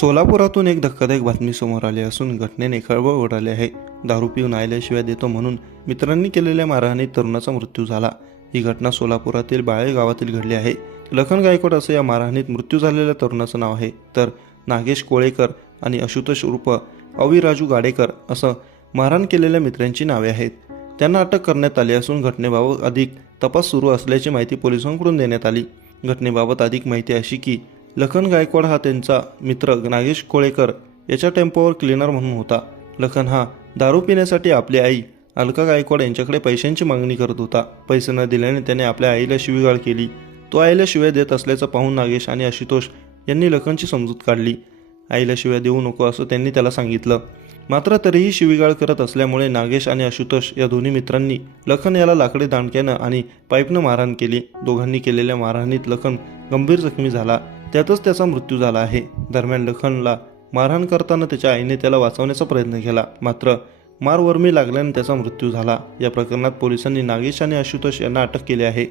सोलापुरातून एक धक्कादायक बातमी समोर आली असून घटनेने खळबळ उडाली आहे। दारू पिऊन आयल्याशिवाय देतो म्हणून मित्रांनी केलेल्या मारहाणीत तरुणाचा मृत्यू झाला। ही घटना सोलापुरातील बाळे गावातील घडली आहे। लखन गायकवाड असं या मारहाणीत मृत्यू झालेल्या तरुणाचं नाव आहे, तर नागेश कोळेकर आणि आशुतोष उर्फ अविराजू गाडेकर असं मारहाण केलेल्या मित्रांची नावे आहेत। त्यांना अटक करण्यात आली असून घटनेबाबत अधिक तपास सुरू असल्याची माहिती पोलिसांकडून देण्यात आली। घटनेबाबत अधिक माहिती अशी की लखन गायकवाड हा त्यांचा मित्र नागेश कोळेकर याच्या टेम्पोवर क्लीनर म्हणून होता। लखन हा दारू पिण्यासाठी आपली आई अलका गायकवाड यांच्याकडे पैशांची मागणी करत होता। पैसे न दिल्याने त्याने आपल्या आईला शिवीगाळ केली। तो आईला शिव्या देत असल्याचं पाहून नागेश आणि आशुतोष यांनी लखनची समजूत काढली। आईला शिव्या देऊ नको असं त्यांनी त्याला सांगितलं, मात्र तरीही शिवीगाळ करत असल्यामुळे नागेश आणि आशुतोष या दोन्ही मित्रांनी लखन याला लाकडी दांडक्यानं आणि पाईपनं मारहाण केली। दोघांनी केलेल्या मारहाणीत लखन गंभीर जखमी झाला, त्यातच त्याचा मृत्यू झाला आहे। दरम्यान लखनला मारहाण करताना त्याच्या आईने त्याला वाचवण्याचा प्रयत्न केला, मात्र मारवरमी लागल्याने त्याचा मृत्यू झाला। या प्रकरणात पोलिसांनी नागेश आणि आशुतोष यांना अटक केली आहे।